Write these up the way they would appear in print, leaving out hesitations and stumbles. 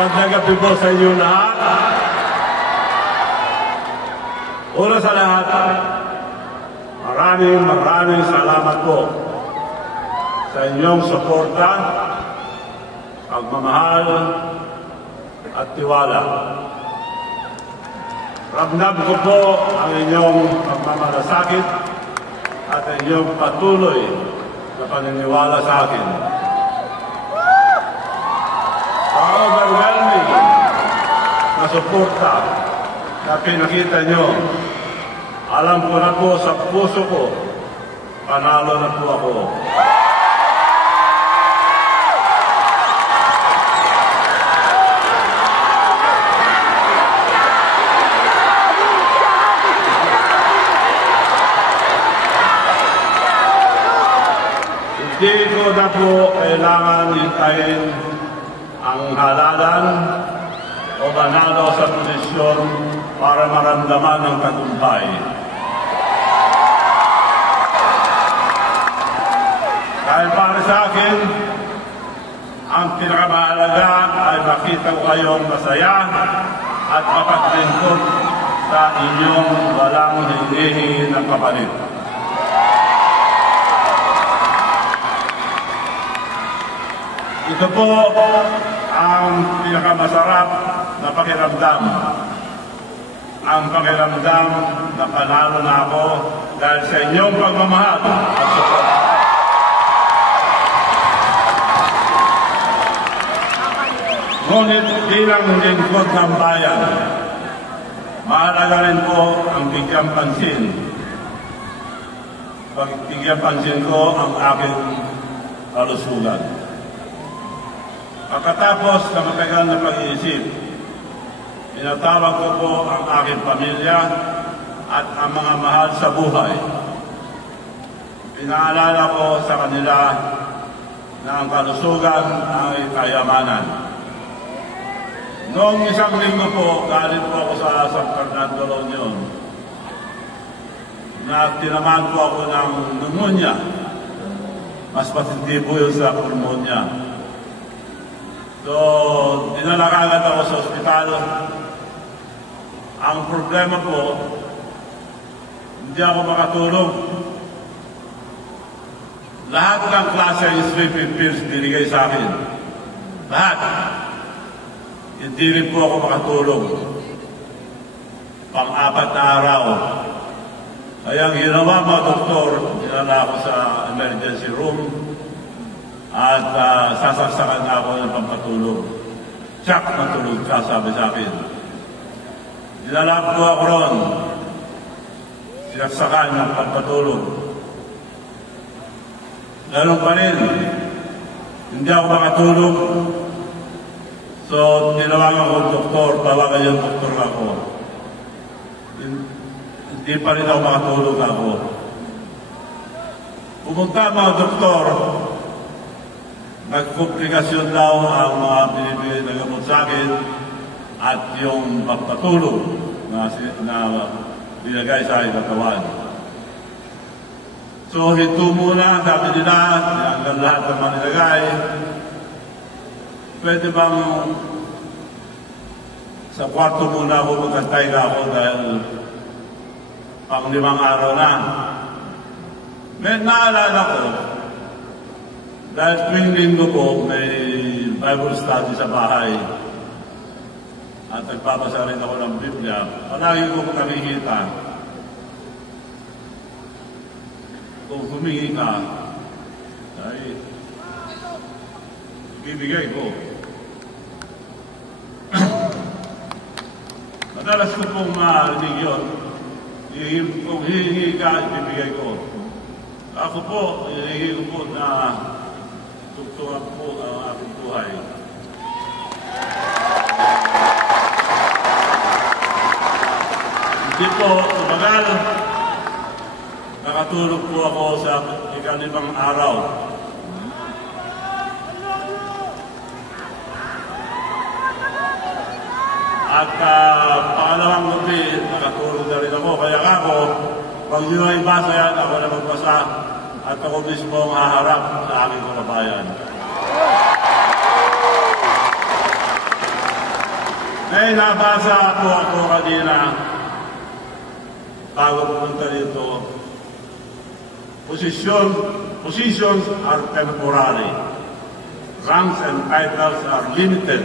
Magandang gabi po sa inyo lahat. Una sa lahat, maraming salamat po sa inyong suporta, pagmamahal at tiwala. Ramdam ko po ang inyong pagmamalasakit at inyong patuloy na paniniwala sa akin. Ang overwhelming na suporta na pinakita nyo, alam ko na po sa puso ko, panalo na po ako. Hindi ko na po kailangan hintayin ang halalan o manalo sa posisyon para maramdaman ng tagumpay. Dahil para sa akin, ang pinakamahalaga ay makita ko kayong masaya at mapaglingkod sa inyong walang hinihingi ng kapalit. Ito po ang pinakamasarap na pakiramdam. Ang pakiramdam na panalo na ako dahil sa inyong pagmamahal at suporta. Ngunit bilang lingkod ng bayan, mahalaga rin po ang bigyang pansin. Bigyang pansin ko ang aking kalusugan. Pagkatapos na matagal na pag-iisip, pinatawag ko po ang aking pamilya at ang mga mahal sa buhay. Pinaalala ko sa kanila na ang kalusugan ay kayamanan. Noong isang linggo po, galing po ako sa San Fernando, La Union, na tinamaan po ako ng pneumonia. Mas matindi po yun sa pneumonia. So, dinala agad ako sa ospital. Ang problema po, hindi ako makatulog. Lahat ng klase ng sleeping pills binigay sa akin. Lahat. Hindi rin po ako makatulog. Pang-apat na araw. Kaya ang ginawa mga doktor, dinala ako sa emergency room. At sasaksakan na ako ng pampatulog. Tsak, matulog ka, sabi sa akin. Dinala po ako ron. Sinaksakan ng pampatulog. Ganun pa rin. Hindi ako makatulog. So, tinawagan ko ang doktor. Tawagan yung doktor ako. Hindi pa rin ako makatulog ako. Pumunta mga doktor. Nagkomplikasyon daw ang mga binibigay na gamot sa akin at yung pagpatulog na binagay sa aking katawan. So, hinto muna, sabi nila, hanggang lahat ng mga nilagay. Pwede bang sa kwarto muna ako magkantay ka ako dahil pang 5 araw na. May naalala ko, dahil tuwing linggo po, may Bible study sa bahay. At nagpapasa rin ako ng Biblia. Palagi ko nakikita. Kung humingi ka, ay bibigay ko. Madalas ko pong marinig yun. Kung hihingi ka, bibigay ko. Ako po, hihingi ko po na tuktuhan po ang aking buhay. Hindi po, tumagal. Nakatulog po ako sa 5 araw. At pangalawang gabi, nakatulog na rin ako. Kaya ako, pag yun ay basa yan, ako na magbasa. At ako mismo ang haharap sa aking kababayan. May nabasa ako kanina bago pumunta dito. Positions are temporary. Ranks and titles are limited.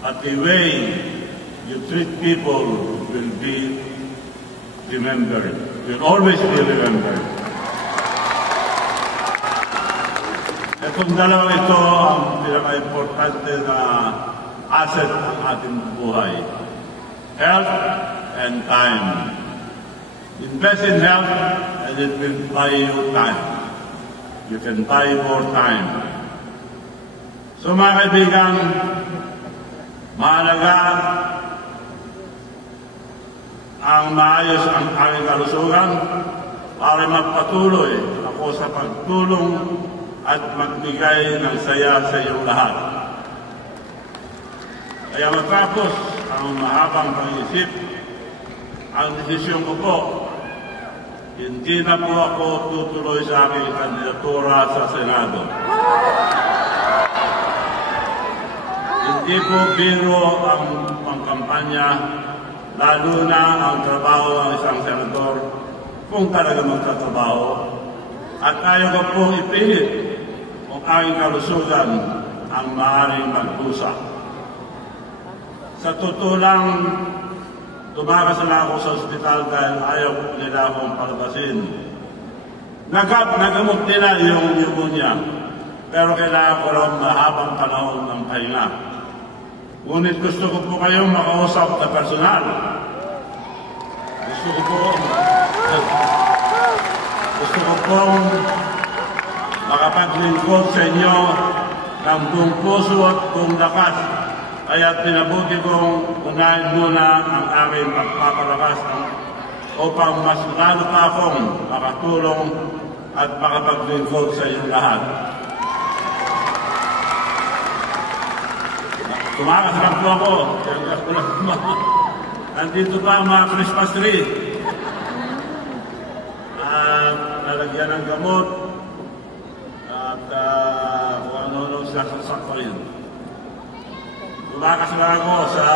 But the way you treat people will be remembered. Will always be remembered. Itong dalawang ito ang pinaka-importante na asset ng ating buhay. Health and time. Invest in health and it will buy you time. You can buy more time. So mga kaibigan, mahalaga ang maayos ang aking kalusugan para magpatuloy ako sa pagtulong at magbigay ng saya sa iyong lahat. Kaya matapos ang mahabang pag-isip, ang desisyon ko po, hindi na po ako tutuloy sa aking kandidatura sa Senado. Hindi po biro ang pangkampanya, lalo na ang trabaho ng isang senador kung talaga magtatrabaho. At ayaw ko po ipilit kung aking kalusugan ang maaaring magpusa. Sa totoo lang, tumakas na ako sa ospital dahil ayaw nila akong palabasin. Nagamot nila yung pneumonia, pero kailangan ko lang mahabang panahon ng pahinga. Ngunit gusto ko po kayong makausap na personal. Gusto ko pong makapaglingkod sa inyo ng buong puso at buong lakas. Kaya pinabuti kong unahin muna ang aking pagpapalakas upang mas lalo pa akong makatulong at makapaglingkod sa inyong lahat. Tumakas lang po ako. Nandito pa ang mga Christmas tree. Nalagyan ng gamot at kung ano-ano sasasak pa rin. Tumakas lang ako sa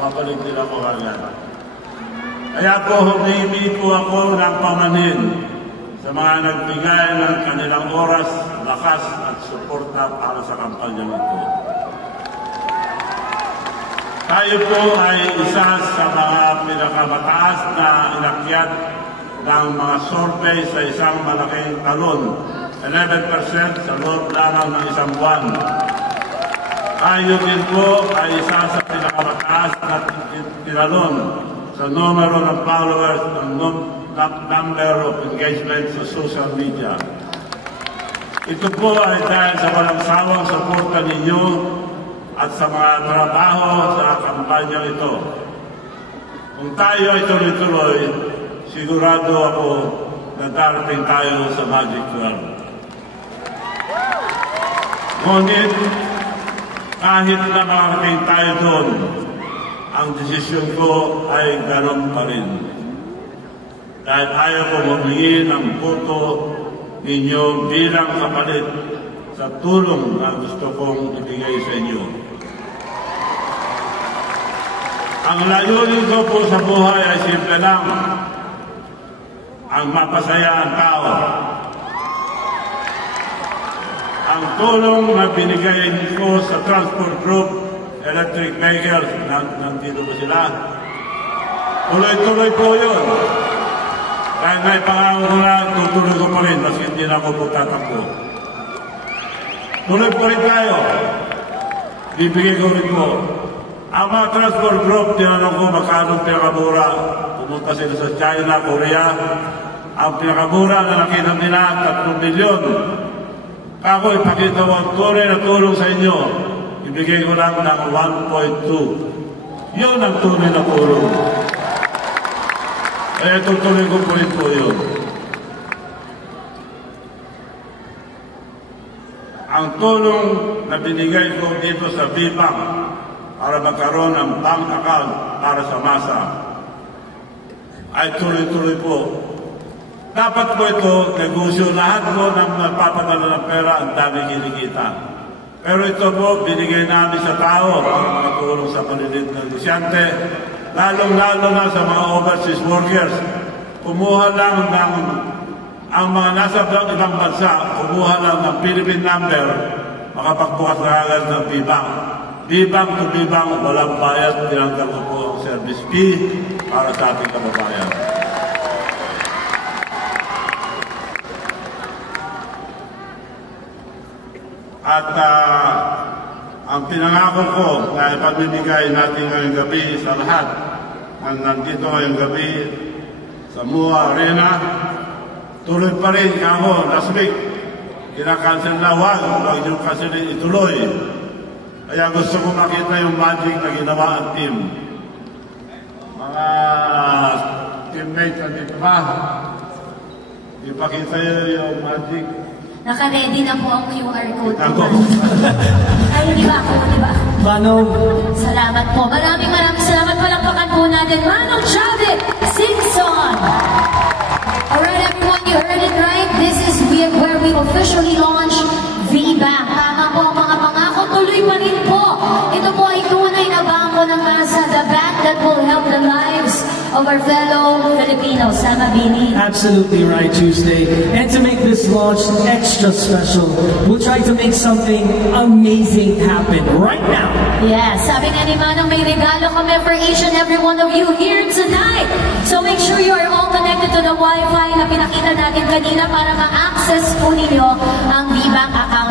papalik nila ko agad. Kaya po humingi po ako ng pamanhin sa mga nagbigay ng kanilang oras, lakas at suporta para sa kampanya nito. Tayo po ay isa sa mga pinakamataas na inakyat ng mga survey sa isang malaking talon, 11% sa loob lamang ng isang buwan. Tayo din po ay isa sa pinakamataas na tinalon sa numero ng followers ng number of engagement sa social media. Ito po ay dahil sa walang sawang suporta ninyo at sa mga trabaho sa kampanya ito. Kung tayo ay tuloy-tuloy, sigurado ako na darating tayo sa Magic 12. Ngunit, kahit na makarating tayo doon, ang desisyon ko ay ganoon pa rin. Dahil ayaw ko humingi ng boto ninyo bilang kapalit sa tulong na gusto kong ibigay sa inyo. Ang layunin ko po sa buhay ay simple lang, ang mapasaya ang tao. Ang tulong na binigay ko sa transport group, electric vehicles, nandito ba sila? Tuloy-tuloy po yun. Kahit may pangako na, tutuloy ko pa rin, mas hindi na ako tatakbo. Tuloy po rin tayo. Bibigay ko rin po. Ang mga transport group, tinanong ko magkano pinakamura. Pumunta sila sa China, Korea. Ang pinakamura na nakita nila, 3 milyon. Kako, ipakita ko ang tunay na tulong sa inyo. Ibigay ko lang ng 1.2. Yun ang tunay na tulong. Kaya tutuloy ko po rin po yun. Ang tulong na binigay ko dito sa BPAC para magkaroon ng bank account para sa masa ay tuloy-tuloy po. Dapat po ito, negosyo, lahat po ng nagpapadala ng pera, ang dami kinikita. Pero ito po, binigay namin sa tao para makatulong sa panilid ng negosyante, lalong-lalo na sa mga overseas workers. Kumuha lang ng, ang mga nasa ibang bansa, kumuha lang ng Philippine number, makapagbukas na agad ng BBank. BBank to BBank, walang bayad, tinanggal ko po ang service fee para sa ating kababayan. At ang pinangako ko na ipamimigay natin ngayong gabi sa lahat na nandito ngayong gabi sa MUA Arena, tuloy pa rin ako last week. Kinakancel na wag nyo kasi ituloy. Kaya gusto ko makita yung magic na ginawa ang team. Mga teammates nandito ba? Ipakita yung magic. Naka-ready na po ang QR code. Ako. Ay, di ba ako? Di ba? Manong. Salamat po. Maraming salamat. Palakpakan po natin. Manong Chavit Singson. Alright, everyone, you heard it right. This is where we officially launch VBank. Tama po ang mga pangako. Tuloy pa rin po. Ito po ay tunay na bangko ng masa. The bank that will help the lives of our fellow Filipinos. Sama, Bini? Absolutely right, Tuesday. And to make this launch extra special, we'll try to make something amazing happen right now. Yes, sabi nga ni Manong, may regalo kami for each and every one of you here tonight. So make sure you are all connected to the Wi-Fi na pinakita natin kanina para ma-access po ninyo ang VBank account.